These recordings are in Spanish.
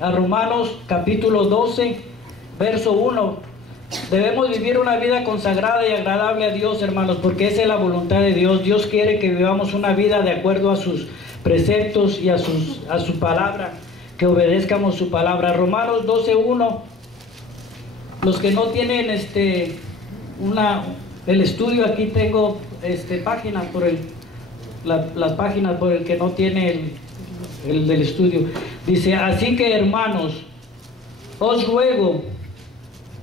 a Romanos capítulo 12, verso 1. Debemos vivir una vida consagrada y agradable a Dios, hermanos, porque esa es la voluntad de Dios. Dios quiere que vivamos una vida de acuerdo a sus preceptos y a su palabra, que obedezcamos su palabra. Romanos 12:1. Los que no tienen el estudio, aquí tengo páginas las páginas por el que no tiene el del estudio. Dice: así que, hermanos, os ruego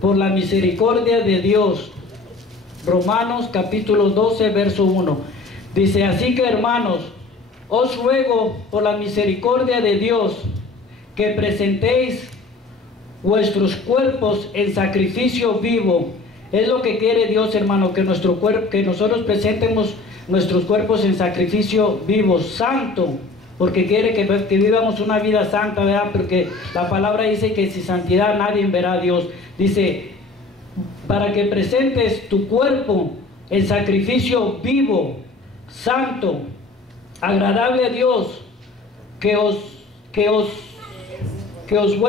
por la misericordia de Dios. Romanos capítulo 12, verso 1. Dice: así que, hermanos, os ruego por la misericordia de Dios que presentéis vuestros cuerpos en sacrificio vivo. Es lo que quiere Dios, hermano, que nosotros presentemos nuestros cuerpos en sacrificio vivo, santo, porque quiere que vivamos una vida santa, ¿verdad? Porque la palabra dice que sin santidad nadie verá a Dios. Dice, para que presentes tu cuerpo en sacrificio vivo, santo, agradable a Dios, que es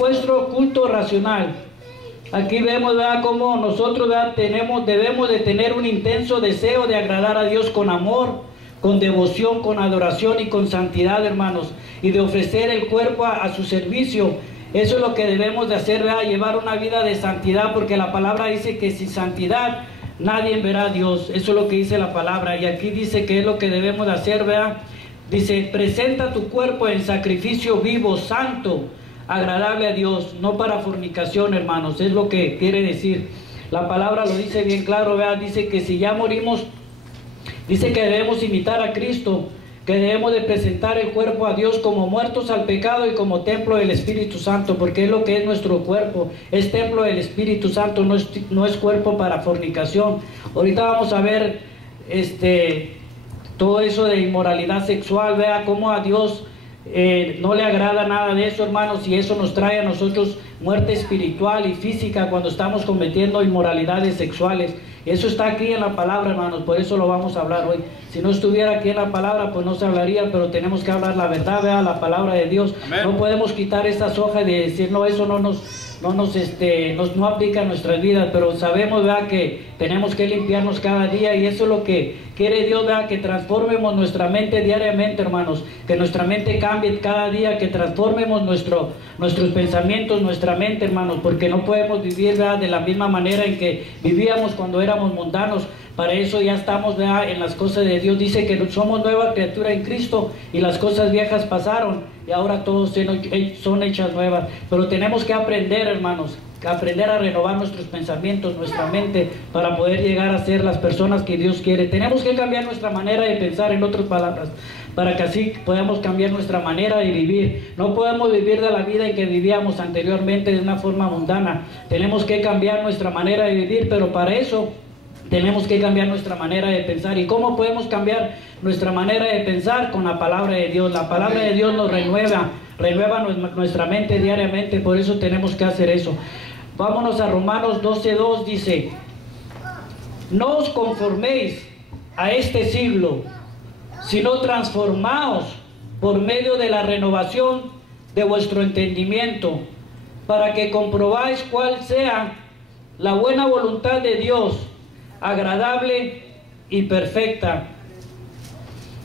vuestro culto racional. Aquí vemos, ¿verdad?, cómo nosotros, ¿verdad?, debemos de tener un intenso deseo de agradar a Dios con amor, con devoción, con adoración y con santidad, hermanos, y de ofrecer el cuerpo a su servicio. Eso es lo que debemos de hacer, ¿verdad?, llevar una vida de santidad, porque la palabra dice que sin santidad nadie verá a Dios. Eso es lo que dice la palabra, y aquí dice que es lo que debemos de hacer, ¿verdad? Dice: presenta tu cuerpo en sacrificio vivo, santo, agradable a Dios, no para fornicación, hermanos. Es lo que quiere decir. La palabra lo dice bien claro, ¿verdad? Dice que si ya morimos, dice que debemos imitar a Cristo, que debemos de presentar el cuerpo a Dios como muertos al pecado y como templo del Espíritu Santo, porque es lo que es nuestro cuerpo, es templo del Espíritu Santo, no es cuerpo para fornicación. Ahorita vamos a ver todo eso de inmoralidad sexual, vea cómo a Dios no le agrada nada de eso, hermanos, y eso nos trae a nosotros muerte espiritual y física cuando estamos cometiendo inmoralidades sexuales. Eso está aquí en la palabra, hermanos, por eso lo vamos a hablar hoy. Si no estuviera aquí en la palabra, pues no se hablaría, pero tenemos que hablar la verdad, vea, la palabra de Dios. Amén. No podemos quitar estas hojas de decir, no, eso no aplica a nuestras vidas, pero sabemos, ¿verdad?, que tenemos que limpiarnos cada día, y eso es lo que quiere Dios, ¿verdad?, que transformemos nuestra mente diariamente, hermanos, que nuestra mente cambie cada día, que transformemos nuestros pensamientos, nuestra mente, hermanos, porque no podemos vivir, ¿verdad?, de la misma manera en que vivíamos cuando éramos mundanos. Para eso ya estamos, ¿verdad?, en las cosas de Dios. Dice que somos nueva criatura en Cristo, y las cosas viejas pasaron y ahora todos son hechas nuevas. Pero tenemos que aprender, hermanos, aprender a renovar nuestros pensamientos, nuestra mente, para poder llegar a ser las personas que Dios quiere. Tenemos que cambiar nuestra manera de pensar, en otras palabras, para que así podamos cambiar nuestra manera de vivir. No podemos vivir de la vida en que vivíamos anteriormente de una forma mundana. Tenemos que cambiar nuestra manera de vivir, pero para eso tenemos que cambiar nuestra manera de pensar. ¿Y cómo podemos cambiar nuestra manera de pensar? Con la palabra de Dios. La palabra de Dios nos renueva nuestra mente diariamente, por eso tenemos que hacer eso. Vámonos a Romanos 12:2, dice: no os conforméis a este siglo, sino transformaos por medio de la renovación de vuestro entendimiento, para que comprobáis cuál sea la buena voluntad de Dios, agradable y perfecta.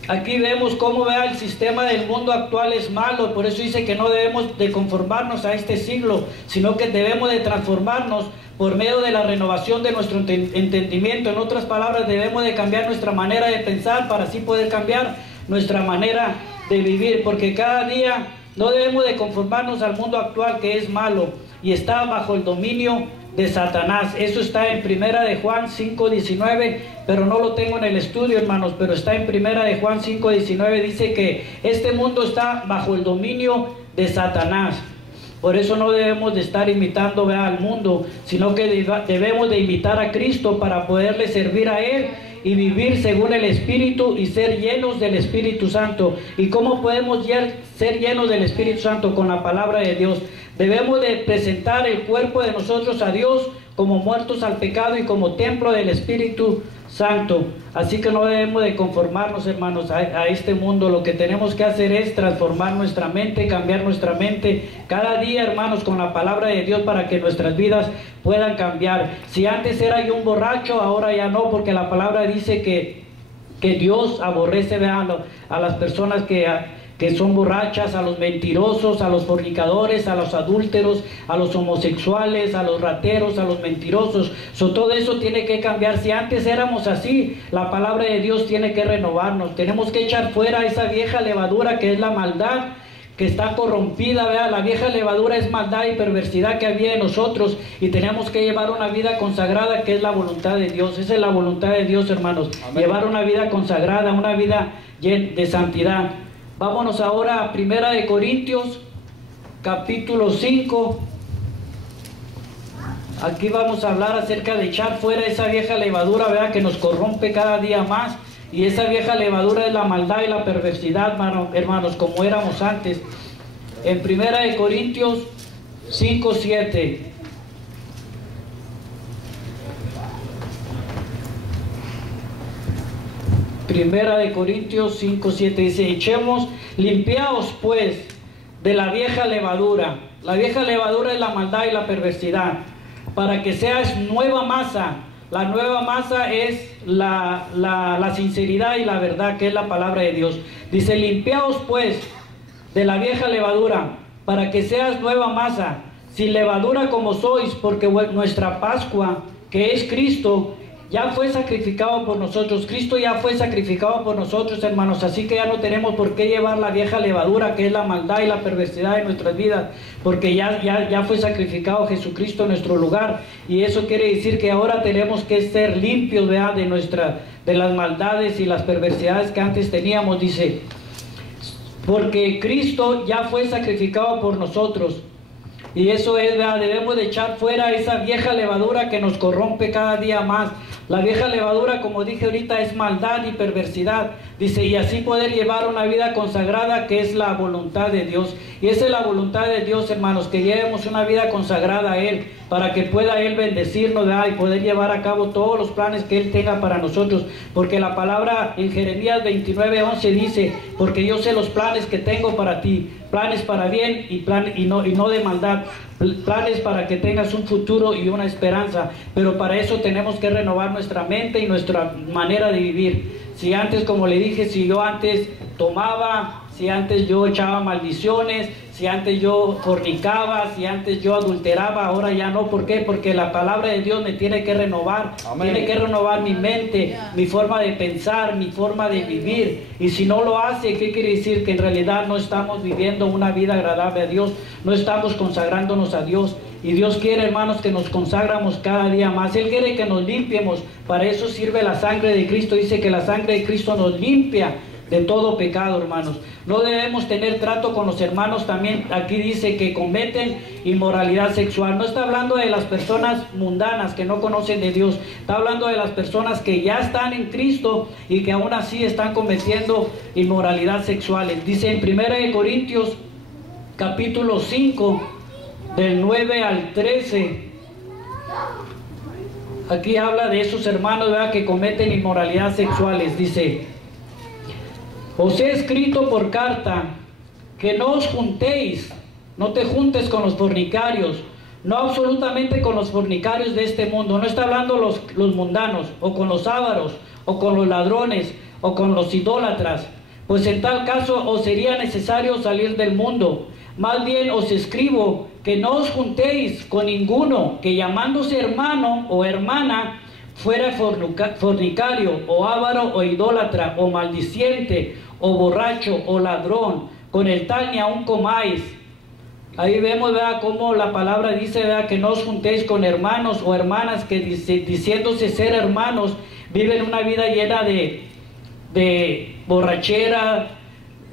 Aquí vemos cómo, vea, el sistema del mundo actual es malo. Por eso dice que no debemos de conformarnos a este siglo, sino que debemos de transformarnos por medio de la renovación de nuestro entendimiento. En otras palabras, debemos de cambiar nuestra manera de pensar para así poder cambiar nuestra manera de vivir, porque cada día no debemos de conformarnos al mundo actual, que es malo y está bajo el dominio de Satanás. Eso está en Primera de Juan 5:19, pero no lo tengo en el estudio, hermanos, pero está en Primera de Juan 5:19. Dice que este mundo está bajo el dominio de Satanás. Por eso no debemos de estar imitando, vea, al mundo, sino que debemos de imitar a Cristo para poderle servir a Él y vivir según el Espíritu y ser llenos del Espíritu Santo. ¿Y cómo podemos ser llenos del Espíritu Santo? Con la palabra de Dios. Debemos de presentar el cuerpo de nosotros a Dios como muertos al pecado y como templo del Espíritu Santo, Así que no debemos de conformarnos, hermanos, a este mundo. Lo que tenemos que hacer es transformar nuestra mente, cambiar nuestra mente cada día, hermanos, con la palabra de Dios, para que nuestras vidas puedan cambiar. Si antes era yo un borracho, ahora ya no, porque la palabra dice que Dios aborrece, vean, a las personas que son borrachas, a los mentirosos, a los fornicadores, a los adúlteros, a los homosexuales, a los rateros, a los mentirosos. Todo eso tiene que cambiar. Si antes éramos así, la palabra de Dios tiene que renovarnos. Tenemos que echar fuera esa vieja levadura que es la maldad, que está corrompida, ¿verdad? La vieja levadura es maldad y perversidad que había en nosotros, y tenemos que llevar una vida consagrada, que es la voluntad de Dios. Esa es la voluntad de Dios, hermanos. Amén. Llevar una vida consagrada, una vida de santidad. Vámonos ahora a 1 Corintios, capítulo 5. Aquí vamos a hablar acerca de echar fuera esa vieja levadura, ¿verdad?, que nos corrompe cada día más. Y esa vieja levadura es la maldad y la perversidad, hermanos, como éramos antes. En 1 Corintios 5, 7. Primera de Corintios 5, 7 dice: limpiaos pues de la vieja levadura. La vieja levadura es la maldad y la perversidad, para que seas nueva masa. La nueva masa es la sinceridad y la verdad, que es la palabra de Dios. Dice: limpiaos pues de la vieja levadura, para que seas nueva masa, sin levadura como sois, porque nuestra Pascua, que es Cristo, ya fue sacrificado por nosotros. Cristo ya fue sacrificado por nosotros, hermanos. Así que ya no tenemos por qué llevar la vieja levadura, que es la maldad y la perversidad de nuestras vidas, porque ya fue sacrificado Jesucristo en nuestro lugar. Y eso quiere decir que ahora tenemos que ser limpios, ¿verdad?, de las maldades y las perversidades que antes teníamos. Dice: porque Cristo ya fue sacrificado por nosotros. Y eso es, ¿verdad? Debemos de echar fuera esa vieja levadura que nos corrompe cada día más. La vieja levadura, como dije ahorita, es maldad y perversidad. Dice: y así poder llevar una vida consagrada, que es la voluntad de Dios. Y esa es la voluntad de Dios, hermanos, que llevemos una vida consagrada a Él, para que pueda Él bendecirnos, ¿verdad?, y poder llevar a cabo todos los planes que Él tenga para nosotros. Porque la palabra en Jeremías 29:11 dice: porque yo sé los planes que tengo para ti, planes para bien y no de maldad, planes para que tengas un futuro y una esperanza. Pero para eso tenemos que renovar nuestra mente y nuestra manera de vivir. Si antes, como le dije, si yo antes tomaba, si antes yo echaba maldiciones, si antes yo fornicaba, si antes yo adulteraba, ahora ya no. ¿Por qué? Porque la palabra de Dios me tiene que renovar. Amén. Tiene que renovar mi mente, mi forma de pensar, mi forma de vivir. Y si no lo hace, ¿qué quiere decir? Que en realidad no estamos viviendo una vida agradable a Dios, no estamos consagrándonos a Dios. Y Dios quiere, hermanos, que nos consagramos cada día más. Él quiere que nos limpiemos. Para eso sirve la sangre de Cristo. Dice que la sangre de Cristo nos limpia de todo pecado, hermanos. No debemos tener trato con los hermanos. También aquí dice que cometen inmoralidad sexual. No está hablando de las personas mundanas que no conocen de Dios. Está hablando de las personas que ya están en Cristo y que aún así están cometiendo inmoralidad sexual. Dice en 1 Corintios capítulo 5, del 9 al 13. Aquí habla de esos hermanos, ¿verdad?, que cometen inmoralidad sexuales. Dice: os he escrito por carta que no os juntéis, no te juntes con los fornicarios, no absolutamente con los fornicarios de este mundo. No está hablando los mundanos, o con los ávaros, o con los ladrones, o con los idólatras, pues en tal caso os sería necesario salir del mundo. Más bien os escribo que no os juntéis con ninguno que, llamándose hermano o hermana, fuera fornicario, o avaro, o idólatra, o maldiciente, o borracho, o ladrón. Con el tal ni aun comáis. Ahí vemos, ¿verdad?, cómo la palabra dice, ¿verdad?, que no os juntéis con hermanos o hermanas que diciéndose ser hermanos, viven una vida llena de borrachera,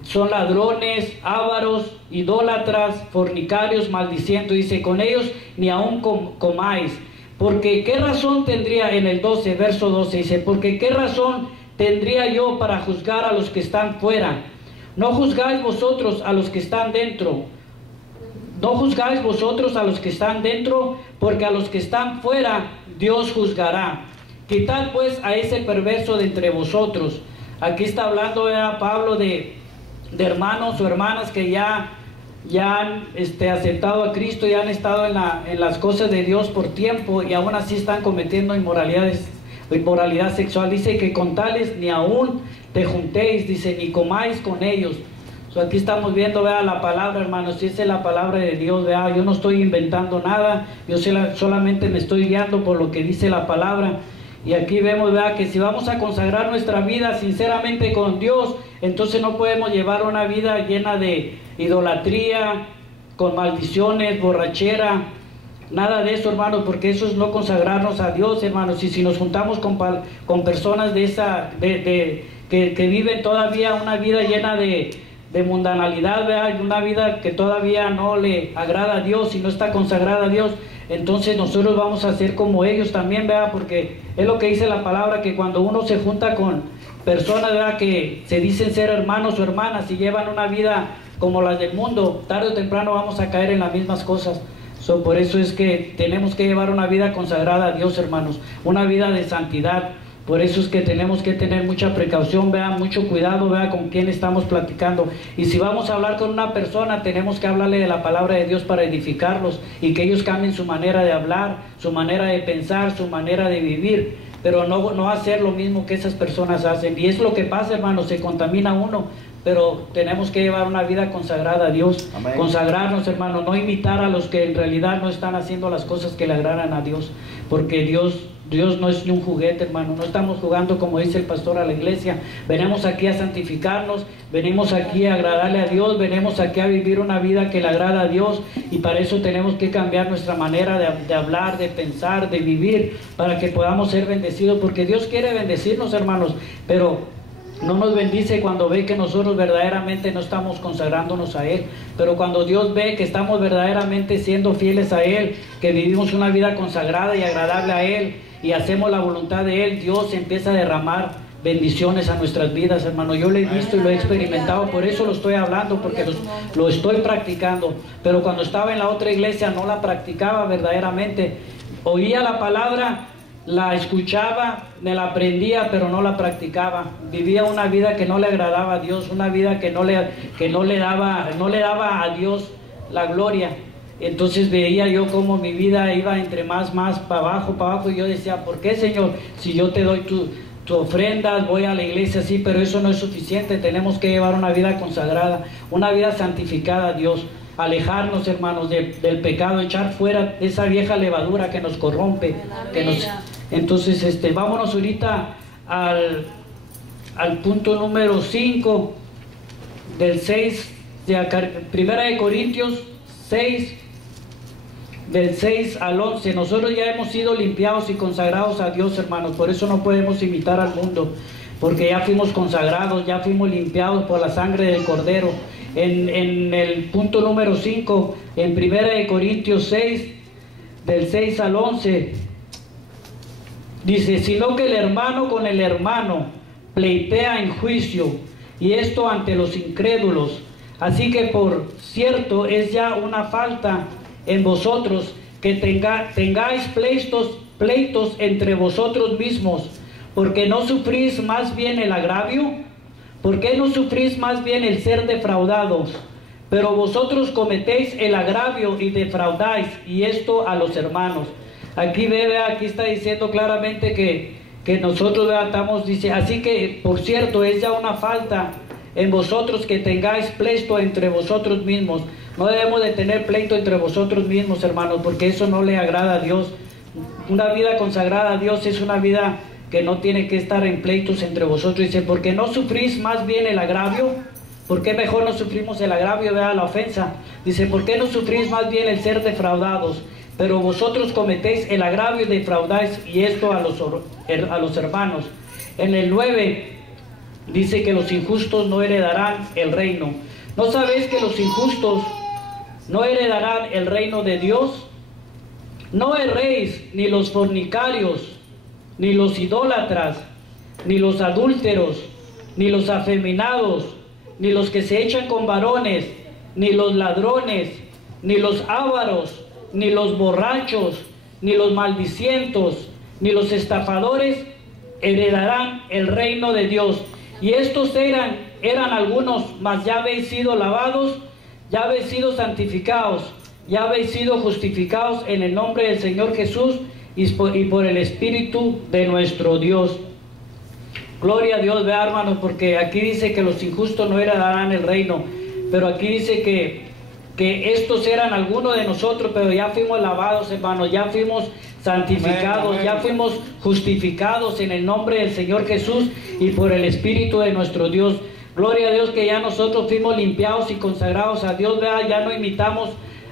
son ladrones, ávaros, idólatras, fornicarios, maldiciendo. Dice: con ellos ni aun comáis. Porque qué razón tendría, en el 12, verso 12, dice: porque qué razón tendría yo para juzgar a los que están fuera. No juzgáis vosotros a los que están dentro. No juzgáis vosotros a los que están dentro, porque a los que están fuera Dios juzgará. Quitad pues a ese perverso de entre vosotros. Aquí está hablando Pablo de hermanos o hermanas que ya han aceptado a Cristo, ya han estado en las cosas de Dios por tiempo y aún así están cometiendo inmoralidad sexual. Dice que con tales ni aún te juntéis, dice, ni comáis con ellos. Aquí estamos viendo la palabra, hermanos, si esa es la palabra de Dios, yo no estoy inventando nada, yo solamente me estoy guiando por lo que dice la palabra. Y aquí vemos que si vamos a consagrar nuestra vida sinceramente con Dios, entonces no podemos llevar una vida llena de idolatría, con maldiciones, borrachera, nada de eso, hermanos, porque eso es no consagrarnos a Dios, hermanos. Y si nos juntamos con personas que viven todavía una vida llena de mundanalidad, y una vida que todavía no le agrada a Dios y no está consagrada a Dios, entonces nosotros vamos a ser como ellos también, porque es lo que dice la palabra, que cuando uno se junta con personas que se dicen ser hermanos o hermanas y llevan una vida como las del mundo, tarde o temprano vamos a caer en las mismas cosas. Por eso es que tenemos que llevar una vida consagrada a Dios, hermanos, una vida de santidad. Por eso es que tenemos que tener mucha precaución, mucho cuidado, con quién estamos platicando. Y si vamos a hablar con una persona, tenemos que hablarle de la palabra de Dios para edificarlos y que ellos cambien su manera de hablar, su manera de pensar, su manera de vivir, pero no hacer lo mismo que esas personas hacen. Y es lo que pasa, hermanos, se contamina uno, pero tenemos que llevar una vida consagrada a Dios. Amén. Consagrarnos, hermanos, no imitar a los que en realidad no están haciendo las cosas que le agradan a Dios, porque Dios no es ni un juguete, hermano. No estamos jugando, como dice el pastor, a la iglesia. Venimos aquí a santificarnos, venimos aquí a agradarle a Dios, venimos aquí a vivir una vida que le agrada a Dios, y para eso tenemos que cambiar nuestra manera de hablar, de pensar, de vivir, para que podamos ser bendecidos, porque Dios quiere bendecirnos, hermanos, pero no nos bendice cuando ve que nosotros verdaderamente no estamos consagrándonos a Él. Pero cuando Dios ve que estamos verdaderamente siendo fieles a Él, que vivimos una vida consagrada y agradable a Él, y hacemos la voluntad de Él, Dios empieza a derramar bendiciones a nuestras vidas, hermano. Yo lo he visto y lo he experimentado, por eso lo estoy hablando, porque lo estoy practicando. Pero cuando estaba en la otra iglesia no la practicaba verdaderamente. Oía la palabra, la escuchaba, me la aprendía, pero no la practicaba. Vivía una vida que no le agradaba a Dios, una vida que no le daba a Dios la gloria. Entonces veía yo cómo mi vida iba entre más para abajo, y yo decía, ¿por qué, Señor? Si yo te doy tu ofrenda, voy a la iglesia, sí, pero eso no es suficiente. Tenemos que llevar una vida consagrada, una vida santificada a Dios. Alejarnos, hermanos, del pecado, echar fuera esa vieja levadura que nos corrompe, Entonces, vámonos ahorita al punto número 5 del 6 de Primera de Corintios 6, del 6 al 11. Nosotros ya hemos sido limpiados y consagrados a Dios, hermanos. Por eso no podemos imitar al mundo, porque ya fuimos consagrados, ya fuimos limpiados por la sangre del Cordero. En el punto número 5, en Primera de Corintios 6, del 6 al 11, dice: sino que el hermano con el hermano pleitea en juicio, y esto ante los incrédulos. Así que por cierto es ya una falta en vosotros que tengáis pleitos entre vosotros mismos, porque no sufrís más bien el agravio. ¿Por qué no sufrís más bien el ser defraudados? Pero vosotros cometéis el agravio y defraudáis, y esto a los hermanos. Aquí aquí está diciendo claramente que nosotros dice, así que por cierto es ya una falta en vosotros que tengáis pleito entre vosotros mismos. No debemos de tener pleito entre vosotros mismos, hermanos, porque eso no le agrada a Dios. Una vida consagrada a Dios es una vida que no tiene que estar en pleitos entre vosotros. Dice, porque no sufrís más bien el agravio. ¿Por qué mejor no sufrimos el agravio, la ofensa? Dice, ¿por qué no sufrís más bien el ser defraudados? Pero vosotros cometéis el agravio y defraudáis, y esto a los hermanos. En el 9 dice que los injustos no heredarán el reino. ¿No sabéis que los injustos no heredarán el reino de Dios? No erréis, ni los fornicarios, ni los idólatras, ni los adúlteros, ni los afeminados, ni los que se echan con varones, ni los ladrones, ni los ávaros, ni los borrachos, ni los maldicientos, ni los estafadores heredarán el reino de Dios. Y estos eran algunos, mas ya habéis sido lavados, ya habéis sido santificados, ya habéis sido justificados en el nombre del Señor Jesús y por el Espíritu de nuestro Dios. Gloria a Dios, vea, hermanos, porque aquí dice que los injustos no heredarán el reino, pero aquí dice que estos eran algunos de nosotros, pero ya fuimos lavados, hermanos, ya fuimos santificados, amén, amén, ya fuimos justificados en el nombre del Señor Jesús y por el Espíritu de nuestro Dios. Gloria a Dios que ya nosotros fuimos limpiados y consagrados a Dios, vea, ya no imitamos,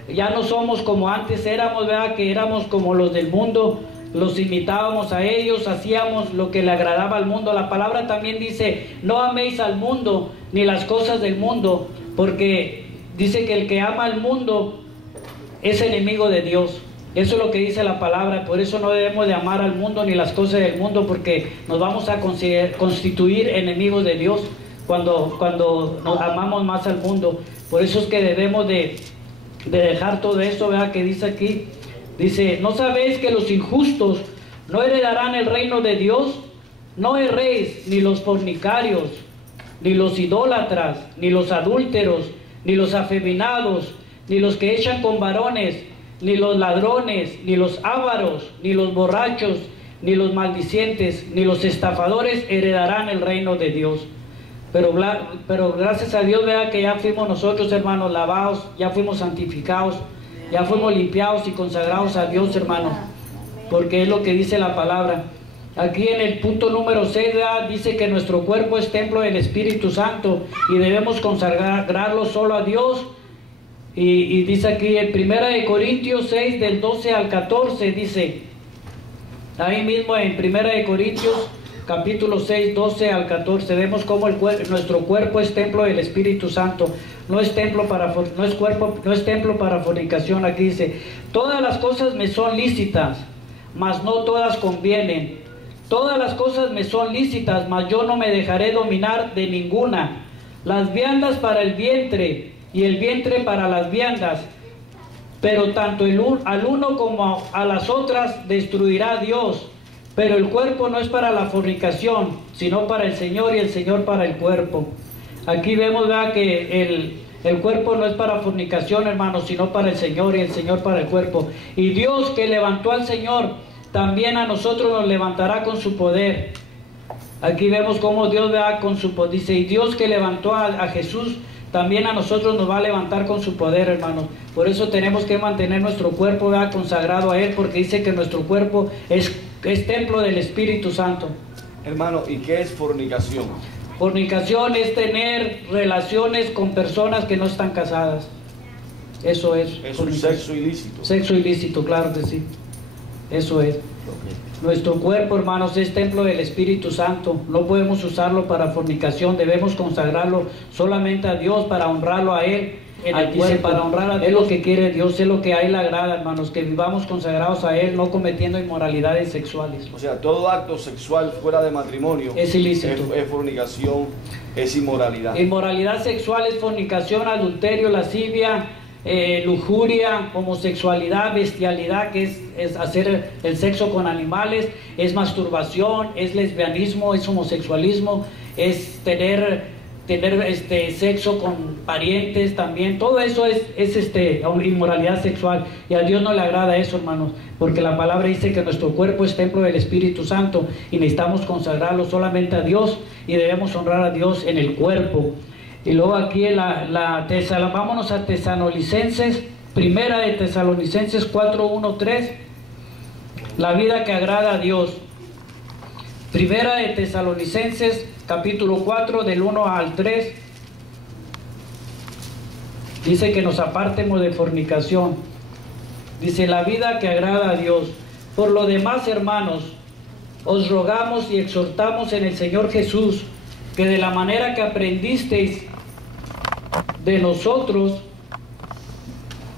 ya no somos como antes éramos, vea, que éramos como los del mundo, los imitábamos a ellos, hacíamos lo que le agradaba al mundo. La palabra también dice, no améis al mundo ni las cosas del mundo, porque dice que el que ama al mundo es enemigo de Dios. Eso es lo que dice la palabra. Por eso no debemos de amar al mundo ni las cosas del mundo, porque nos vamos a constituir enemigos de Dios cuando nos amamos más al mundo. Por eso es que debemos de dejar todo esto, ¿verdad? Que dice aquí, dice, ¿no sabéis que los injustos no heredarán el reino de Dios? No erréis, ni los fornicarios, ni los idólatras, ni los adúlteros, ni los afeminados, ni los que echan con varones, ni los ladrones, ni los ávaros, ni los borrachos, ni los maldicientes, ni los estafadores heredarán el reino de Dios. Pero gracias a Dios, vea que ya fuimos nosotros, hermanos, lavados, ya fuimos santificados, ya fuimos limpiados y consagrados a Dios, hermanos, porque es lo que dice la palabra. Aquí en el punto número 6, dice que nuestro cuerpo es templo del Espíritu Santo y debemos consagrarlo solo a Dios. Y dice aquí en 1 Corintios 6, del 12 al 14, dice, ahí mismo en 1 Corintios capítulo 6, 12 al 14, vemos cómo nuestro cuerpo es templo del Espíritu Santo, no es templo para fornicación. Aquí dice, todas las cosas me son lícitas, mas no todas convienen. Todas las cosas me son lícitas, mas yo no me dejaré dominar de ninguna. Las viandas para el vientre y el vientre para las viandas, pero tanto al uno como a las otras destruirá Dios. Pero el cuerpo no es para la fornicación, sino para el Señor, y el Señor para el cuerpo. Aquí vemos, ¿verdad?, que el cuerpo no es para fornicación, hermanos, sino para el Señor, y el Señor para el cuerpo. Y Dios, que levantó al Señor, también a nosotros nos levantará con su poder. Aquí vemos cómo Dios, ¿verdad?, con su poder. Dice, y Dios que levantó a Jesús, también a nosotros nos va a levantar con su poder, hermanos. Por eso tenemos que mantener nuestro cuerpo, ¿verdad?, consagrado a Él, porque dice que nuestro cuerpo es templo del Espíritu Santo. Hermano, ¿y qué es fornicación? Fornicación es tener relaciones con personas que no están casadas. Eso es. Es un sexo ilícito. Sexo ilícito, claro que sí. Eso es. Okay. Nuestro cuerpo, hermanos, es templo del Espíritu Santo. No podemos usarlo para fornicación. Debemos consagrarlo solamente a Dios, para honrarlo a Él. Para honrar a Dios, es lo que quiere Dios, es lo que a Él le agrada, hermanos, que vivamos consagrados a Él, no cometiendo inmoralidades sexuales. O sea, todo acto sexual fuera de matrimonio es ilícito, es fornicación, es inmoralidad. Inmoralidad sexual es fornicación, adulterio, lascivia, lujuria, homosexualidad, bestialidad, que es hacer el sexo con animales, es masturbación, es lesbianismo, es homosexualismo, es tener sexo con parientes también. Todo eso es inmoralidad sexual, y a Dios no le agrada eso, hermanos, porque la palabra dice que nuestro cuerpo es templo del Espíritu Santo y necesitamos consagrarlo solamente a Dios, y debemos honrar a Dios en el cuerpo. Y luego aquí vámonos a Tesalonicenses, primera de Tesalonicenses 4, 1, 3, la vida que agrada a Dios. Primera de Tesalonicenses capítulo 4, del 1 al 3, dice que nos apartemos de fornicación. Dice, la vida que agrada a Dios. Por lo demás, hermanos, os rogamos y exhortamos en el Señor Jesús, que de la manera que aprendisteis de nosotros,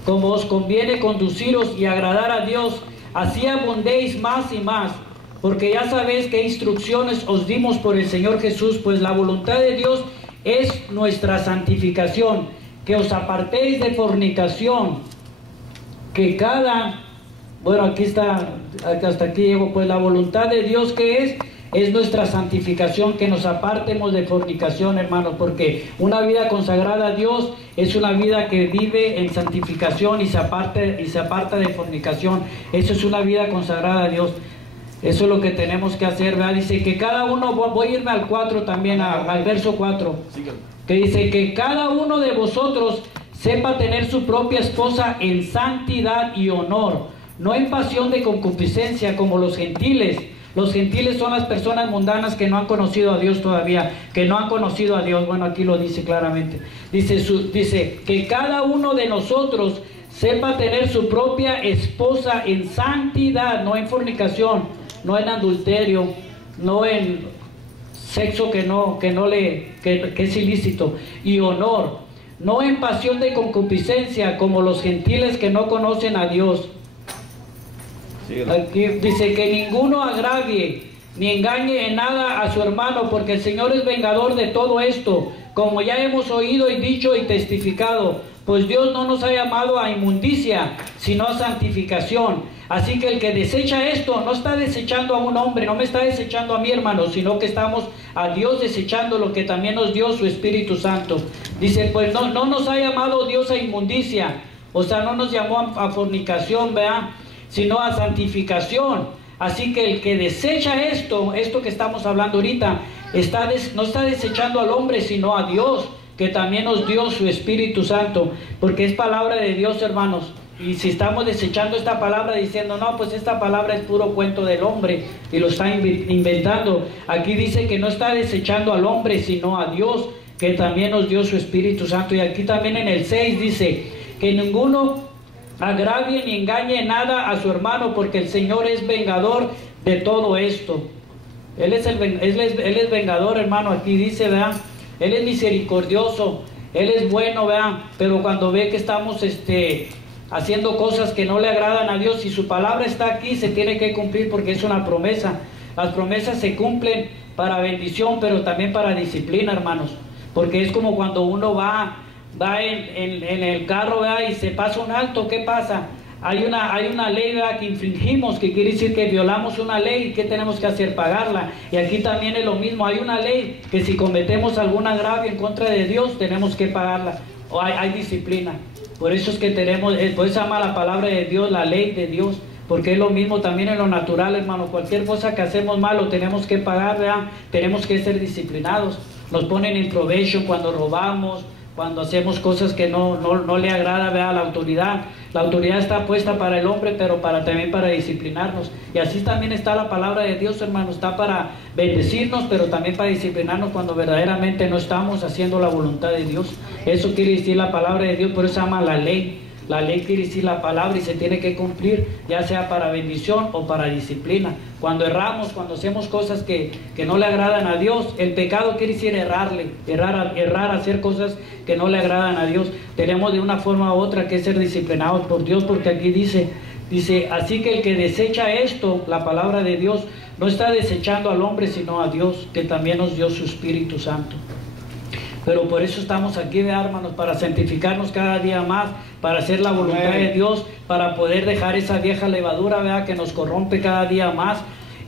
como os conviene conduciros y agradar a Dios, así abundéis más y más, porque ya sabéis qué instrucciones os dimos por el Señor Jesús, pues la voluntad de Dios es nuestra santificación, que os apartéis de fornicación, que cada Bueno, aquí está, hasta aquí llego. Pues la voluntad de Dios, ¿qué es nuestra santificación, que nos apartemos de fornicación, hermanos, porque una vida consagrada a Dios es una vida que vive en santificación y se aparta de fornicación. Eso es una vida consagrada a Dios. Eso es lo que tenemos que hacer, ¿verdad? Dice que cada uno, voy a irme al 4 también, al verso 4, que dice que cada uno de vosotros sepa tener su propia esposa en santidad y honor, no en pasión de concupiscencia como los gentiles. Los gentiles son las personas mundanas que no han conocido a Dios todavía, que no han conocido a Dios. Bueno, aquí lo dice claramente. Dice que cada uno de nosotros sepa tener su propia esposa en santidad, no en fornicación, no en adulterio, no en sexo que es ilícito, y honor, no en pasión de concupiscencia como los gentiles que no conocen a Dios. Aquí dice que ninguno agravie ni engañe en nada a su hermano, porque el Señor es vengador de todo esto, como ya hemos oído y dicho y testificado. Pues Dios no nos ha llamado a inmundicia, sino a santificación. Así que el que desecha esto, no está desechando a un hombre, no me está desechando a mi hermano, sino que estamos a Dios desechando lo que también nos dio su Espíritu Santo. Dice, pues no nos ha llamado Dios a inmundicia, o sea, no nos llamó a fornicación, ¿verdad?, sino a santificación. Así que el que desecha esto que estamos hablando ahorita, no está desechando al hombre, sino a Dios, que también nos dio su Espíritu Santo, porque es palabra de Dios, hermanos. Y si estamos desechando esta palabra diciendo, no, pues esta palabra es puro cuento del hombre y lo está inventando, aquí dice que no está desechando al hombre, sino a Dios, que también nos dio su Espíritu Santo. Y aquí también en el 6 dice que ninguno agravie ni engañe nada a su hermano, porque el Señor es vengador de todo esto. Él es vengador, hermano. Aquí dice, ¿verdad? Él es misericordioso, Él es bueno, ¿verdad? Pero cuando ve que estamos haciendo cosas que no le agradan a Dios, y su palabra está aquí, se tiene que cumplir, porque es una promesa. Las promesas se cumplen para bendición, pero también para disciplina, hermanos. Porque es como cuando uno va en el carro, ¿verdad?, y se pasa un alto. ¿Qué pasa? Hay una ley, ¿verdad?, que infringimos, que quiere decir que violamos una ley. ¿Qué tenemos que hacer? Pagarla. Y aquí también es lo mismo. Hay una ley que si cometemos algún agravio en contra de Dios, tenemos que pagarla. O hay disciplina. Por eso es que por eso se llama la palabra de Dios la ley de Dios, porque es lo mismo también en lo natural, hermano. Cualquier cosa que hacemos mal lo tenemos que pagar, ¿verdad? Tenemos que ser disciplinados. Nos ponen en probation cuando robamos, cuando hacemos cosas que no le agrada, ¿verdad?, a la autoridad. La autoridad está puesta para el hombre, pero también para disciplinarnos. Y así también está la palabra de Dios, hermano. Está para bendecirnos, pero también para disciplinarnos cuando verdaderamente no estamos haciendo la voluntad de Dios. Eso quiere decir la palabra de Dios, por eso se llama la ley. La ley quiere decir la palabra y se tiene que cumplir, ya sea para bendición o para disciplina. Cuando erramos, cuando hacemos cosas que no le agradan a Dios, el pecado quiere decir errar, hacer cosas que no le agradan a Dios. Tenemos de una forma u otra que ser disciplinados por Dios, porque aquí dice, así que el que desecha esto, la palabra de Dios, no está desechando al hombre, sino a Dios, que también nos dio su Espíritu Santo. Pero por eso estamos aquí, hermanos, para santificarnos cada día más, para hacer la voluntad de Dios, para poder dejar esa vieja levadura, ¿verdad?, que nos corrompe cada día más,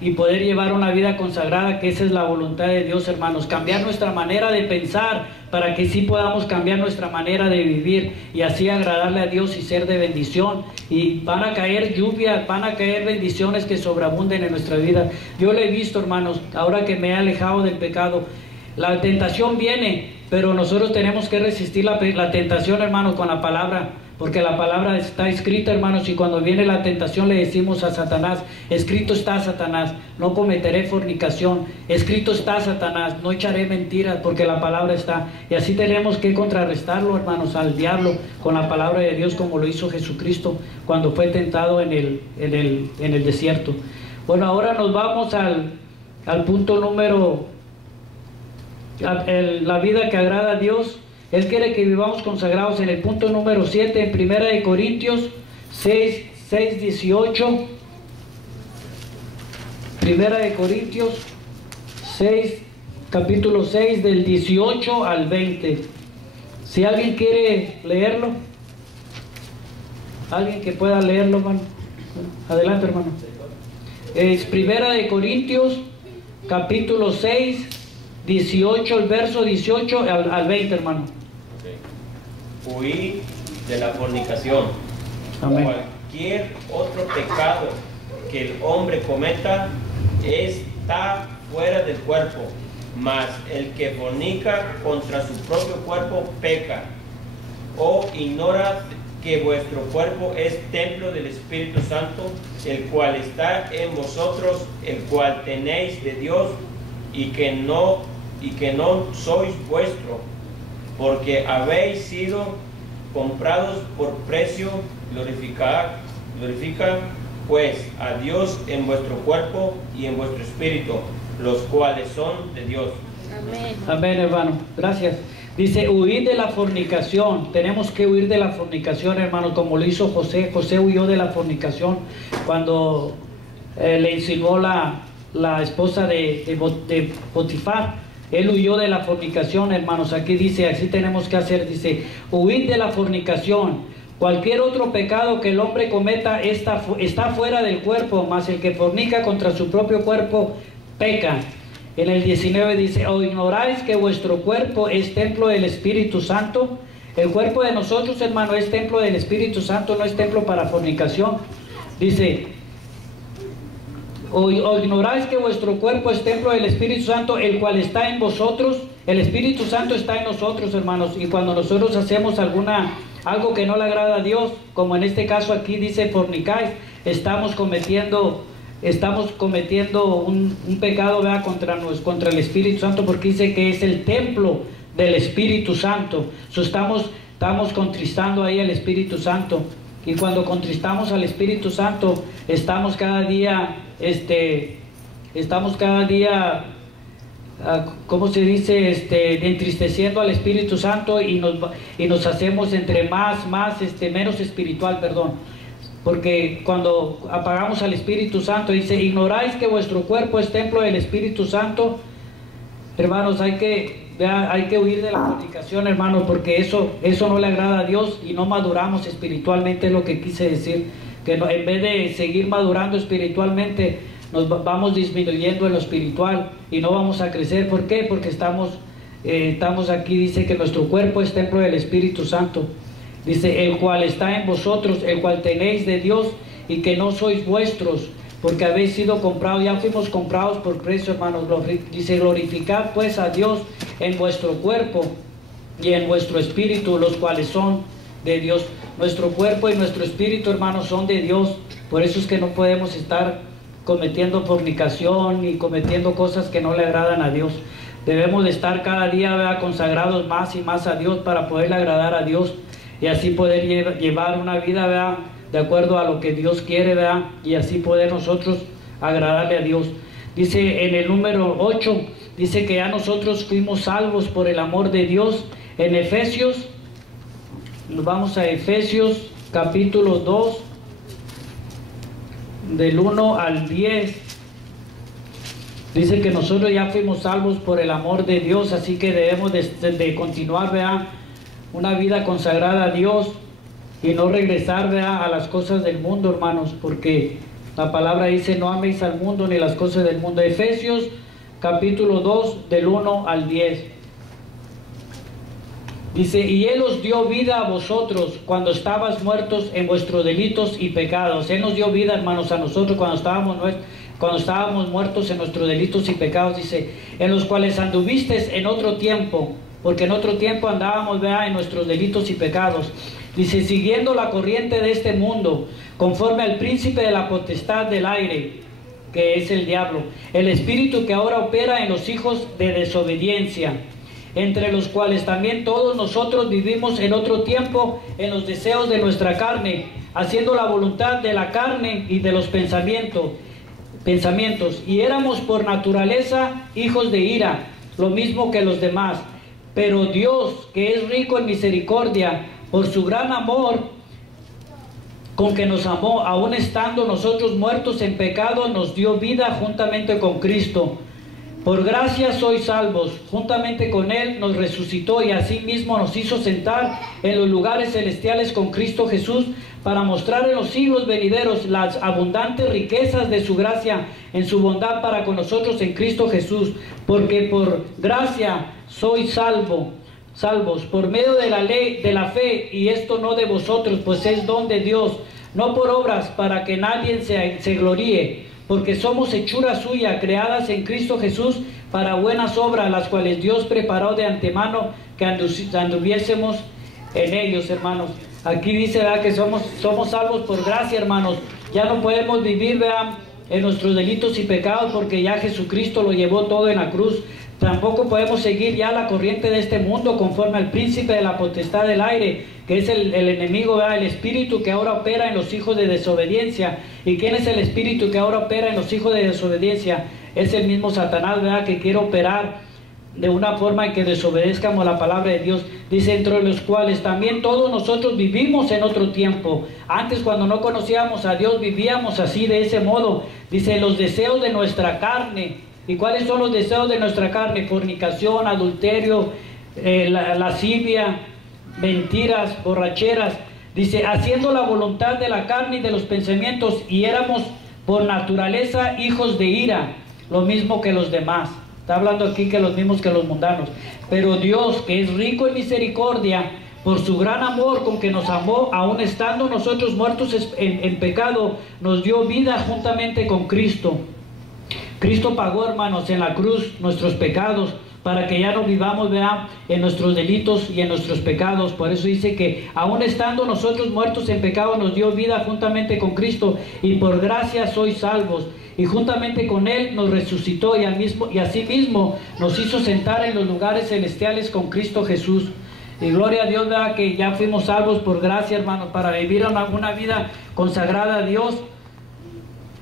y poder llevar una vida consagrada, que esa es la voluntad de Dios, hermanos. Cambiar nuestra manera de pensar, para que sí podamos cambiar nuestra manera de vivir, y así agradarle a Dios y ser de bendición. Y van a caer lluvias, van a caer bendiciones que sobreabunden en nuestra vida. Yo lo he visto, hermanos, ahora que me he alejado del pecado. La tentación viene, pero nosotros tenemos que resistir la tentación, hermanos, con la palabra, porque la palabra está escrita, hermanos, y cuando viene la tentación le decimos a Satanás, escrito está, Satanás, no cometeré fornicación, escrito está, Satanás, no echaré mentiras, porque la palabra está. Y así tenemos que contrarrestarlo, hermanos, al diablo con la palabra de Dios, como lo hizo Jesucristo cuando fue tentado en el desierto. Bueno, ahora nos vamos al punto número, la vida que agrada a Dios. Él quiere que vivamos consagrados en el punto número 7, en 1 Corintios 6, 18. 1 Corintios 6, capítulo 6, del 18 al 20. Si alguien quiere leerlo, alguien que pueda leerlo, hermano. Adelante, hermano. Es Primera de Corintios, capítulo 6, 18, el verso 18 al 20, hermano. Okay. Huid de la fornicación. Amén. Cualquier otro pecado que el hombre cometa está fuera del cuerpo, mas el que fornica contra su propio cuerpo peca. ¿O ignora que vuestro cuerpo es templo del Espíritu Santo, el cual está en vosotros, el cual tenéis de Dios, y que no sois vuestro, porque habéis sido comprados por precio? Glorifica pues a Dios en vuestro cuerpo y en vuestro espíritu, los cuales son de Dios. Amén. Amén, hermano. Gracias. Dice, huir de la fornicación. Tenemos que huir de la fornicación, hermano, como lo hizo José. José huyó de la fornicación cuando le insinuó la esposa de Potifar. Él huyó de la fornicación, hermanos. Aquí dice, así tenemos que hacer. Dice, huir de la fornicación. Cualquier otro pecado que el hombre cometa está fuera del cuerpo, mas el que fornica contra su propio cuerpo peca. En el 19 dice, ¿o ignoráis que vuestro cuerpo es templo del Espíritu Santo? El cuerpo de nosotros, hermano, es templo del Espíritu Santo, no es templo para fornicación. Dice, ¿o ignoráis que vuestro cuerpo es templo del Espíritu Santo, el cual está en vosotros? El Espíritu Santo está en nosotros, hermanos, y cuando nosotros hacemos algo que no le agrada a Dios, como en este caso aquí dice fornicáis, estamos cometiendo un pecado, ¿verdad?, contra el Espíritu Santo, porque dice que es el templo del Espíritu Santo. Estamos contristando ahí al Espíritu Santo, y cuando contristamos al Espíritu Santo estamos cada día ¿cómo se dice? Entristeciendo al Espíritu Santo, y nos hacemos menos espiritual, perdón. Porque cuando apagamos al Espíritu Santo, dice, ¿ignoráis que vuestro cuerpo es templo del Espíritu Santo? Hermanos, hay que huir de la fornicación, hermanos, porque eso no le agrada a Dios, y no maduramos espiritualmente, es lo que quise decir. Que en vez de seguir madurando espiritualmente, nos vamos disminuyendo en lo espiritual y no vamos a crecer. ¿Por qué? Porque estamos aquí, dice que nuestro cuerpo es templo del Espíritu Santo. Dice, el cual está en vosotros, el cual tenéis de Dios, y que no sois vuestros, porque habéis sido comprados. Ya fuimos comprados por precio, hermanos. Dice, glorificad pues a Dios en vuestro cuerpo y en vuestro espíritu, los cuales son de Dios. Nuestro cuerpo y nuestro espíritu, hermanos, son de Dios. Por eso es que no podemos estar cometiendo fornicación y cometiendo cosas que no le agradan a Dios. Debemos de estar cada día, ¿verdad?, consagrados más y más a Dios, para poderle agradar a Dios, y así poder llevar una vida, ¿verdad?, de acuerdo a lo que Dios quiere, ¿verdad?, y así poder nosotros agradarle a Dios. Dice en el número 8, dice que ya nosotros fuimos salvos por el amor de Dios. En Efesios, nos vamos a Efesios capítulo 2, del 1 al 10. Dice que nosotros ya fuimos salvos por el amor de Dios, así que debemos de continuar, ¿verdad?, una vida consagrada a Dios, y no regresar, ¿verdad?, a las cosas del mundo, hermanos, porque la palabra dice, no améis al mundo ni las cosas del mundo. Efesios capítulo 2, del 1 al 10. Dice, y Él os dio vida a vosotros cuando estabais muertos en vuestros delitos y pecados. Él nos dio vida, hermanos, a nosotros cuando estábamos muertos en nuestros delitos y pecados. Dice, en los cuales anduvisteis en otro tiempo, porque en otro tiempo andábamos, ¿verdad?, en nuestros delitos y pecados. Dice, siguiendo la corriente de este mundo, conforme al príncipe de la potestad del aire, que es el diablo, el espíritu que ahora opera en los hijos de desobediencia, entre los cuales también todos nosotros vivimos en otro tiempo en los deseos de nuestra carne, haciendo la voluntad de la carne y de los pensamientos, y éramos por naturaleza hijos de ira, lo mismo que los demás. Pero Dios, que es rico en misericordia, por su gran amor con que nos amó, aun estando nosotros muertos en pecado, nos dio vida juntamente con Cristo. Por gracia sois salvos, juntamente con Él nos resucitó, y asimismo nos hizo sentar en los lugares celestiales con Cristo Jesús, para mostrar en los siglos venideros las abundantes riquezas de su gracia en su bondad para con nosotros en Cristo Jesús, porque por gracia sois salvos por medio de la ley, de la fe, y esto no de vosotros, pues es don de Dios, no por obras, para que nadie se gloríe, porque somos hechura suya, creadas en Cristo Jesús para buenas obras, las cuales Dios preparó de antemano que anduviésemos en ellos, hermanos. Aquí dice, ¿verdad?, que somos salvos por gracia, hermanos. Ya no podemos vivir, ¿verdad?, en nuestros delitos y pecados, porque ya Jesucristo lo llevó todo en la cruz. Tampoco podemos seguir ya la corriente de este mundo conforme al príncipe de la potestad del aire, que es el enemigo, ¿verdad?, el espíritu que ahora opera en los hijos de desobediencia. ¿Y quién es el espíritu que ahora opera en los hijos de desobediencia? Es el mismo Satanás, ¿verdad?, que quiere operar de una forma en que desobedezcamos la palabra de Dios. Dice, entre los cuales también todos nosotros vivimos en otro tiempo. Antes, cuando no conocíamos a Dios, vivíamos así, de ese modo. Dice, los deseos de nuestra carne. ¿Y cuáles son los deseos de nuestra carne? Fornicación, adulterio, lascivia, mentiras, borracheras. Dice, haciendo la voluntad de la carne y de los pensamientos, y éramos por naturaleza hijos de ira, lo mismo que los demás. Está hablando aquí que los mismos que los mundanos. Pero Dios, que es rico en misericordia, por su gran amor con que nos amó, aun estando nosotros muertos en pecado, nos dio vida juntamente con Cristo. Cristo pagó, hermanos, en la cruz nuestros pecados, para que ya no vivamos, vean, en nuestros delitos y en nuestros pecados. Por eso dice que aun estando nosotros muertos en pecado, nos dio vida juntamente con Cristo, y por gracia sois salvos. Y juntamente con Él nos resucitó, y asimismo nos hizo sentar en los lugares celestiales con Cristo Jesús. Y gloria a Dios, ¿verdad?, que ya fuimos salvos por gracia, hermanos, para vivir una vida consagrada a Dios,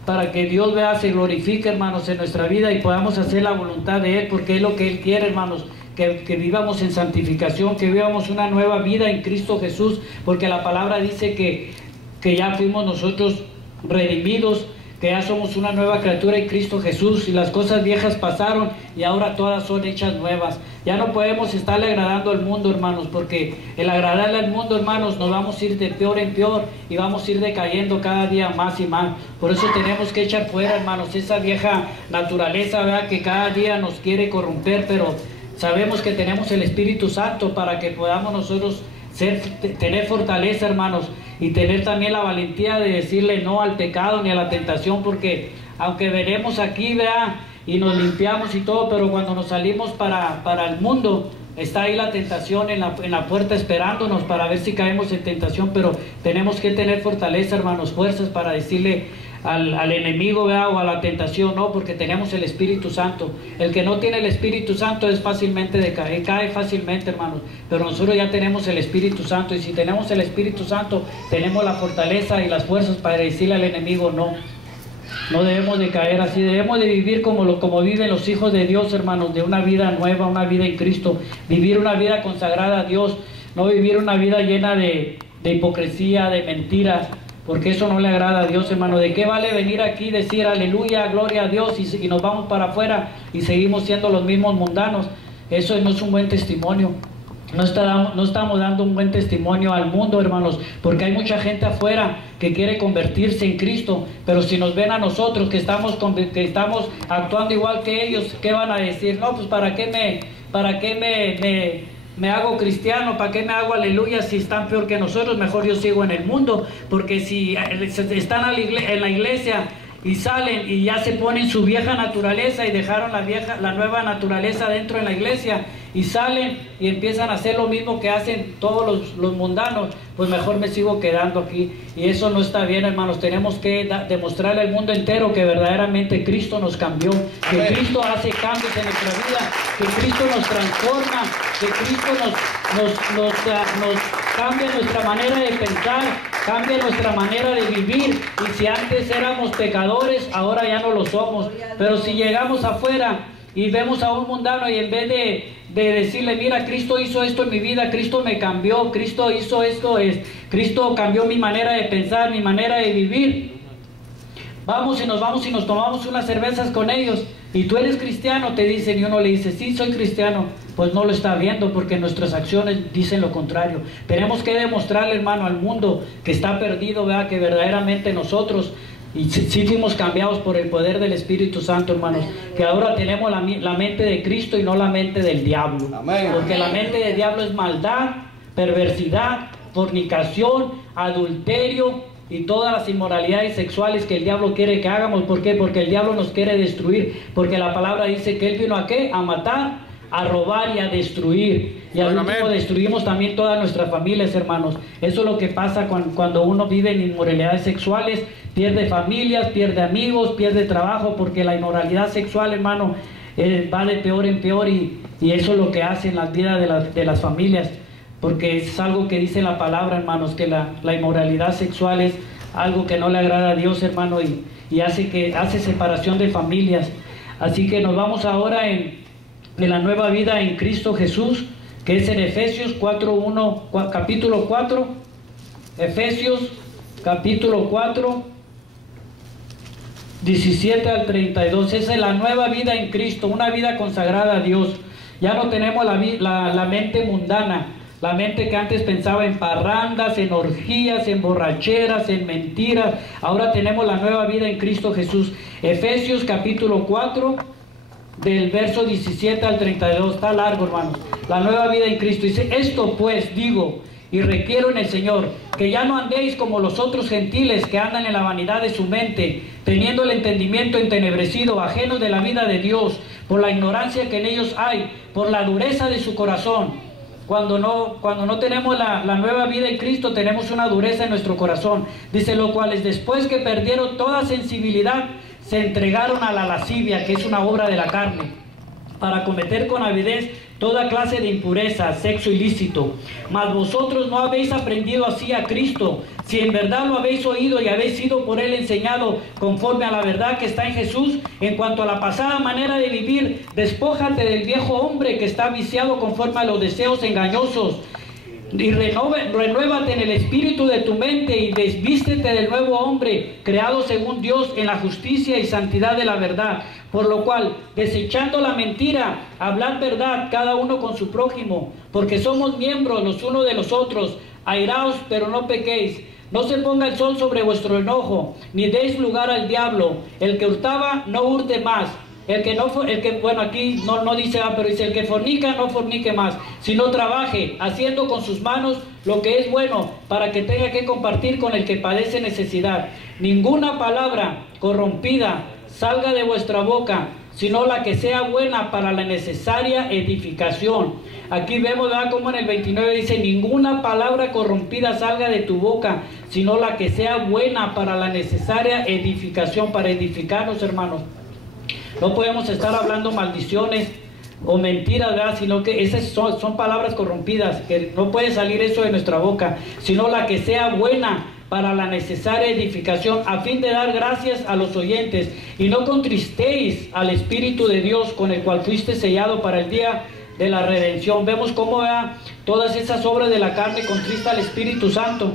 para que Dios, vea, se glorifique, hermanos, en nuestra vida y podamos hacer la voluntad de Él, porque es lo que Él quiere, hermanos, que vivamos en santificación, que vivamos una nueva vida en Cristo Jesús, porque la palabra dice que ya fuimos nosotros redimidos, que ya somos una nueva criatura en Cristo Jesús, y las cosas viejas pasaron y ahora todas son hechas nuevas. Ya no podemos estarle agradando al mundo, hermanos, porque el agradarle al mundo, hermanos, nos vamos a ir de peor en peor y vamos a ir decayendo cada día más y más. Por eso tenemos que echar fuera, hermanos, esa vieja naturaleza, ¿verdad?, que cada día nos quiere corromper, pero sabemos que tenemos el Espíritu Santo para que podamos nosotros tener fortaleza, hermanos, y tener también la valentía de decirle no al pecado ni a la tentación, porque aunque veremos aquí, vea, y nos limpiamos y todo, pero cuando nos salimos para el mundo, está ahí la tentación en la puerta esperándonos para ver si caemos en tentación. Pero tenemos que tener fortaleza, hermanos, fuerzas para decirle al enemigo, ¿verdad?, o a la tentación, no, porque tenemos el Espíritu Santo. El que no tiene el Espíritu Santo es fácilmente de caer, cae fácilmente, hermanos, pero nosotros ya tenemos el Espíritu Santo, y si tenemos el Espíritu Santo, tenemos la fortaleza y las fuerzas para decirle al enemigo no debemos de caer así. Debemos de vivir como viven los hijos de Dios, hermanos, de una vida nueva, una vida en Cristo, vivir una vida consagrada a Dios, no vivir una vida llena de hipocresía, de mentiras, porque eso no le agrada a Dios, hermano. ¿De qué vale venir aquí y decir aleluya, gloria a Dios, y nos vamos para afuera y seguimos siendo los mismos mundanos? Eso no es un buen testimonio. No estamos dando un buen testimonio al mundo, hermanos, porque hay mucha gente afuera que quiere convertirse en Cristo, pero si nos ven a nosotros que estamos actuando igual que ellos, ¿qué van a decir? No, pues ¿para qué me hago cristiano? ¿Para qué me hago aleluya si están peor que nosotros? Mejor yo sigo en el mundo, porque si están en la iglesia y salen y ya se ponen su vieja naturaleza y dejaron la nueva naturaleza dentro de la iglesia, y salen y empiezan a hacer lo mismo que hacen todos los mundanos, pues mejor me sigo quedando aquí. Y eso no está bien, hermanos. Tenemos que demostrarle al mundo entero que verdaderamente Cristo nos cambió, que Cristo hace cambios en nuestra vida, que Cristo nos transforma, que Cristo nos cambia nuestra manera de pensar, cambia nuestra manera de vivir. Y si antes éramos pecadores, ahora ya no lo somos. Pero si llegamos afuera y vemos a un mundano, y en vez de decirle, mira, Cristo hizo esto en mi vida, Cristo me cambió, Cristo hizo esto, Cristo cambió mi manera de pensar, mi manera de vivir, vamos y nos tomamos unas cervezas con ellos, y tú eres cristiano, te dicen, y uno le dice, sí, soy cristiano. Pues no lo está viendo, porque nuestras acciones dicen lo contrario. Tenemos que demostrarle, hermano, al mundo que está perdido, ¿verdad?, que verdaderamente nosotros y sí fuimos cambiados por el poder del Espíritu Santo, hermanos, que ahora tenemos la mente de Cristo y no la mente del diablo. Amén. Porque la mente del diablo es maldad, perversidad, fornicación, adulterio y todas las inmoralidades sexuales que el diablo quiere que hagamos. ¿Por qué? Porque el diablo nos quiere destruir, porque la palabra dice que él vino ¿a qué? A matar, a robar y a destruir. Y al último destruimos también todas nuestras familias, hermanos. Eso es lo que pasa cuando uno vive en inmoralidades sexuales. Pierde familias, pierde amigos, pierde trabajo, porque la inmoralidad sexual, hermano, va de peor en peor, y eso es lo que hace en la vida de las familias, porque es algo que dice la palabra, hermanos, que la inmoralidad sexual es algo que no le agrada a Dios, hermano, y hace separación de familias. Así que nos vamos ahora en la nueva vida en Cristo Jesús, que es en Efesios 4:1, capítulo 4, Efesios capítulo 4, 17 al 32. Esa es la nueva vida en Cristo, una vida consagrada a Dios. Ya no tenemos la mente mundana, la mente que antes pensaba en parrandas, en orgías, en borracheras, en mentiras. Ahora tenemos la nueva vida en Cristo Jesús. Efesios capítulo 4, del verso 17 al 32, está largo, hermanos. La nueva vida en Cristo dice: esto pues digo y requiero en el Señor, que ya no andéis como los otros gentiles que andan en la vanidad de su mente, teniendo el entendimiento entenebrecido, ajenos de la vida de Dios, por la ignorancia que en ellos hay, por la dureza de su corazón. Cuando no tenemos la nueva vida en Cristo, tenemos una dureza en nuestro corazón. Dice: lo cual es después que perdieron toda sensibilidad, se entregaron a la lascivia, que es una obra de la carne, para cometer con avidez toda clase de impureza, sexo ilícito. Mas vosotros no habéis aprendido así a Cristo, si en verdad lo habéis oído y habéis sido por él enseñado conforme a la verdad que está en Jesús. En cuanto a la pasada manera de vivir, despójate del viejo hombre que está viciado conforme a los deseos engañosos, y renuévate en el espíritu de tu mente, y desvístete del nuevo hombre, creado según Dios en la justicia y santidad de la verdad. Por lo cual, desechando la mentira, hablad verdad cada uno con su prójimo, porque somos miembros los unos de los otros. Airaos, pero no pequéis. No se ponga el sol sobre vuestro enojo, ni deis lugar al diablo. El que hurtaba, no hurte más. Bueno, aquí no dice, pero dice: el que fornica, no fornique más, sino trabaje, haciendo con sus manos lo que es bueno, para que tenga que compartir con el que padece necesidad. Ninguna palabra corrompida salga de vuestra boca, sino la que sea buena para la necesaria edificación. Aquí vemos, ¿verdad?, como en el 29 dice: ninguna palabra corrompida salga de tu boca, sino la que sea buena para la necesaria edificación, para edificarnos, hermanos. No podemos estar hablando maldiciones o mentiras, ¿verdad?, sino que esas son palabras corrompidas, que no puede salir eso de nuestra boca, sino la que sea buena para la necesaria edificación, a fin de dar gracias a los oyentes. Y no contristéis al Espíritu de Dios, con el cual fuiste sellado para el día de la redención. Vemos cómo, ¿verdad?, todas esas obras de la carne contrista al Espíritu Santo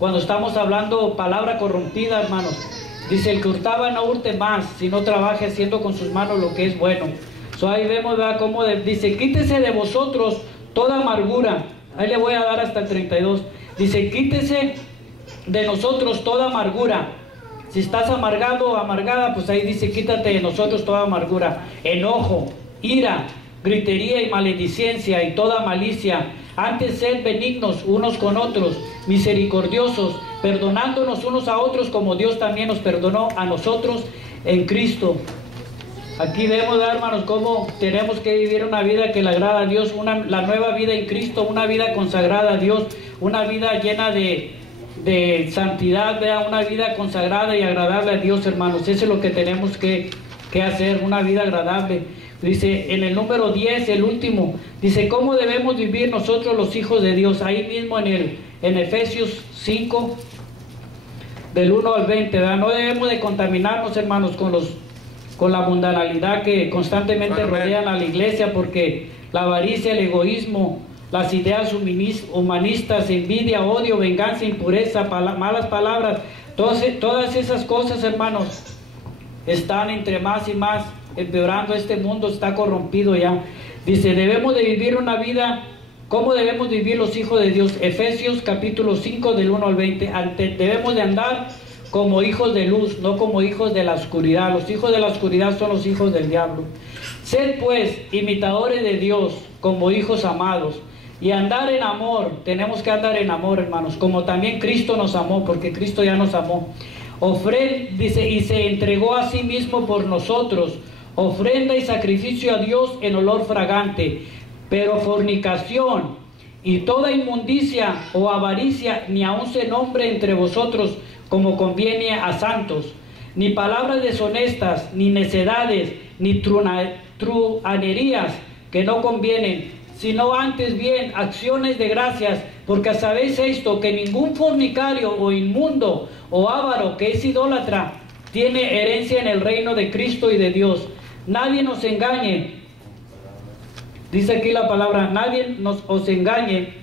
cuando estamos hablando palabra corrompida, hermanos. Dice: el que hurtaba, no hurte más, sino trabaje haciendo con sus manos lo que es bueno. Ahí vemos, ¿verdad?, cómo dice: quítese de vosotros toda amargura. Ahí le voy a dar hasta el 32. Dice: quítese de nosotros toda amargura. Si estás amargado o amargada, pues ahí dice: quítate de nosotros toda amargura, enojo, ira, gritería y maledicencia y toda malicia. Antes sed benignos unos con otros, misericordiosos, perdonándonos unos a otros, como Dios también nos perdonó a nosotros en Cristo. Aquí vemos, hermanos, cómo tenemos que vivir una vida que le agrada a Dios, la nueva vida en Cristo, una vida consagrada a Dios, una vida llena de santidad, ¿verdad?, una vida consagrada y agradable a Dios, hermanos. Eso es lo que tenemos que hacer, una vida agradable. Dice en el número 10, el último, dice: ¿cómo debemos vivir nosotros los hijos de Dios? Ahí mismo en Efesios 5, del 1 al 20, ¿verdad? No debemos de contaminarnos, hermanos, con la mundanalidad que constantemente rodean a la iglesia, porque la avaricia, el egoísmo, las ideas humanistas, envidia, odio, venganza, impureza, malas palabras, Todas esas cosas, hermanos, están entre más y más empeorando. Este mundo está corrompido ya. Dice, debemos de vivir una vida. ¿Cómo debemos vivir los hijos de Dios? Efesios capítulo 5 del 1 al 20. Debemos de andar como hijos de luz, no como hijos de la oscuridad. Los hijos de la oscuridad son los hijos del diablo. Sed pues imitadores de Dios como hijos amados, y andar en amor. Tenemos que andar en amor, hermanos, como también Cristo nos amó, porque Cristo ya nos amó. Dice, y se entregó a sí mismo por nosotros, ofrenda y sacrificio a Dios en olor fragante. Pero fornicación y toda inmundicia o avaricia ni aun se nombre entre vosotros, como conviene a santos, ni palabras deshonestas, ni necedades, ni truhanerías que no convienen, sino antes bien acciones de gracias, porque sabéis esto, que ningún fornicario o inmundo o avaro que es idólatra tiene herencia en el reino de Cristo y de Dios. Nadie nos engañe. Dice aquí la palabra, nadie os engañe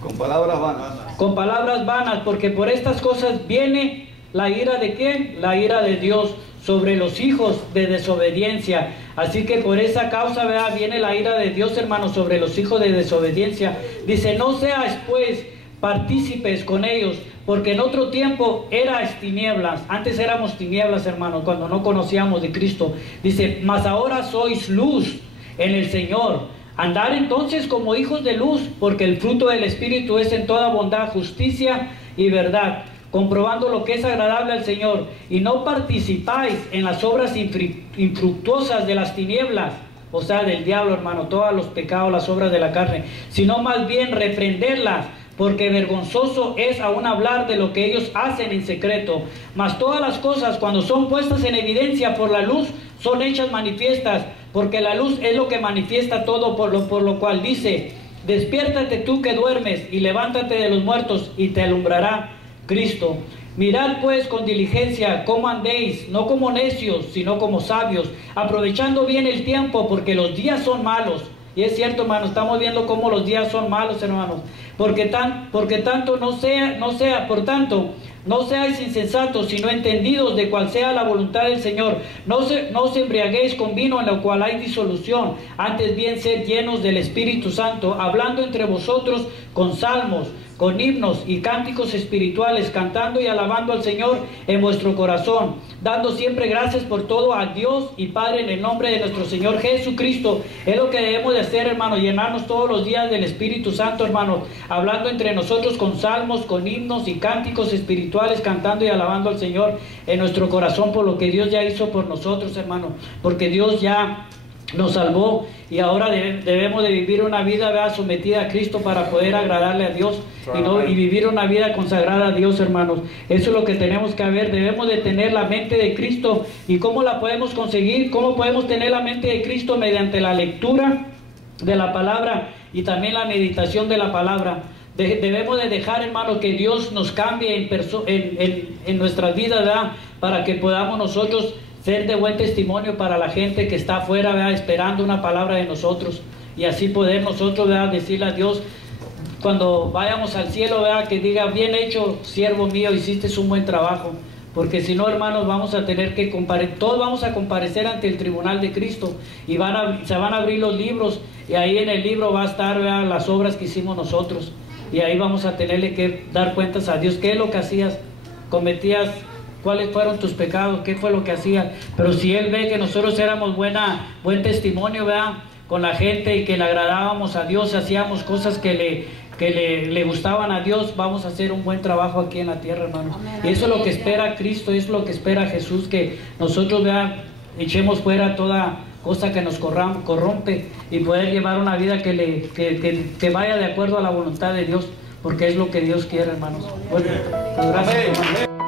con palabras vanas. Con palabras vanas, porque por estas cosas viene la ira de ¿quién? La ira de Dios sobre los hijos de desobediencia. Así que por esa causa, ¿verdad?, viene la ira de Dios, hermanos, sobre los hijos de desobediencia. Dice, no seas pues partícipes con ellos, porque en otro tiempo eras tinieblas. Antes éramos tinieblas, hermanos, cuando no conocíamos de Cristo. Dice, mas ahora sois luz en el Señor. Andar entonces como hijos de luz, porque el fruto del Espíritu es en toda bondad, justicia y verdad, comprobando lo que es agradable al Señor, y no participáis en las obras infructuosas de las tinieblas, o sea, del diablo, hermano, todos los pecados, las obras de la carne, sino más bien reprenderlas, porque vergonzoso es aún hablar de lo que ellos hacen en secreto. Mas todas las cosas, cuando son puestas en evidencia por la luz, son hechas manifiestas, porque la luz es lo que manifiesta todo, por lo cual dice, despiértate tú que duermes, y levántate de los muertos, y te alumbrará Cristo. Mirad pues con diligencia cómo andéis, no como necios, sino como sabios, aprovechando bien el tiempo, porque los días son malos. Y es cierto, hermanos, estamos viendo cómo los días son malos, hermanos. Por tanto, no seáis insensatos, sino entendidos de cuál sea la voluntad del Señor. No os embriaguéis con vino, en lo cual hay disolución. Antes bien, sed llenos del Espíritu Santo, hablando entre vosotros con salmos, con himnos y cánticos espirituales, cantando y alabando al Señor en vuestro corazón, dando siempre gracias por todo a Dios y Padre en el nombre de nuestro Señor Jesucristo. Es lo que debemos de hacer, hermanos, llenarnos todos los días del Espíritu Santo, hermanos, hablando entre nosotros con salmos, con himnos y cánticos espirituales, cantando y alabando al Señor en nuestro corazón por lo que Dios ya hizo por nosotros, hermanos, porque Dios ya nos salvó, y ahora debemos de vivir una vida, ¿verdad?, sometida a Cristo para poder agradarle a Dios y vivir una vida consagrada a Dios, hermanos. Eso es lo que tenemos que ver. Debemos de tener la mente de Cristo. ¿Y cómo la podemos conseguir? ¿Cómo podemos tener la mente de Cristo? Mediante la lectura de la palabra y también la meditación de la palabra. Debemos de dejar, hermanos, que Dios nos cambie en nuestras vidas, ¿verdad?, para que podamos nosotros ser de buen testimonio para la gente que está afuera, ¿verdad?, esperando una palabra de nosotros, y así poder nosotros, ¿verdad?, decirle a Dios cuando vayamos al cielo, ¿verdad?, que diga, bien hecho, siervo mío, hiciste un buen trabajo. Porque si no, hermanos, vamos a tener que todos vamos a comparecer ante el tribunal de Cristo, y se van a abrir los libros, y ahí en el libro va a estar, ¿verdad?, las obras que hicimos nosotros, y ahí vamos a tenerle que dar cuentas a Dios. ¿Qué es lo que hacías? ¿Cometías? ¿Cuáles fueron tus pecados? ¿Qué fue lo que hacías? Pero si Él ve que nosotros éramos buen testimonio, ¿verdad?, con la gente, y que le agradábamos a Dios, hacíamos cosas que le gustaban a Dios, vamos a hacer un buen trabajo aquí en la tierra, hermanos. Y eso es lo que espera Cristo, eso es lo que espera Jesús, que nosotros, ¿verdad?, echemos fuera toda cosa que nos corrompe, y poder llevar una vida que vaya de acuerdo a la voluntad de Dios, porque es lo que Dios quiere, hermanos. Bueno, pues gracias, hermanos.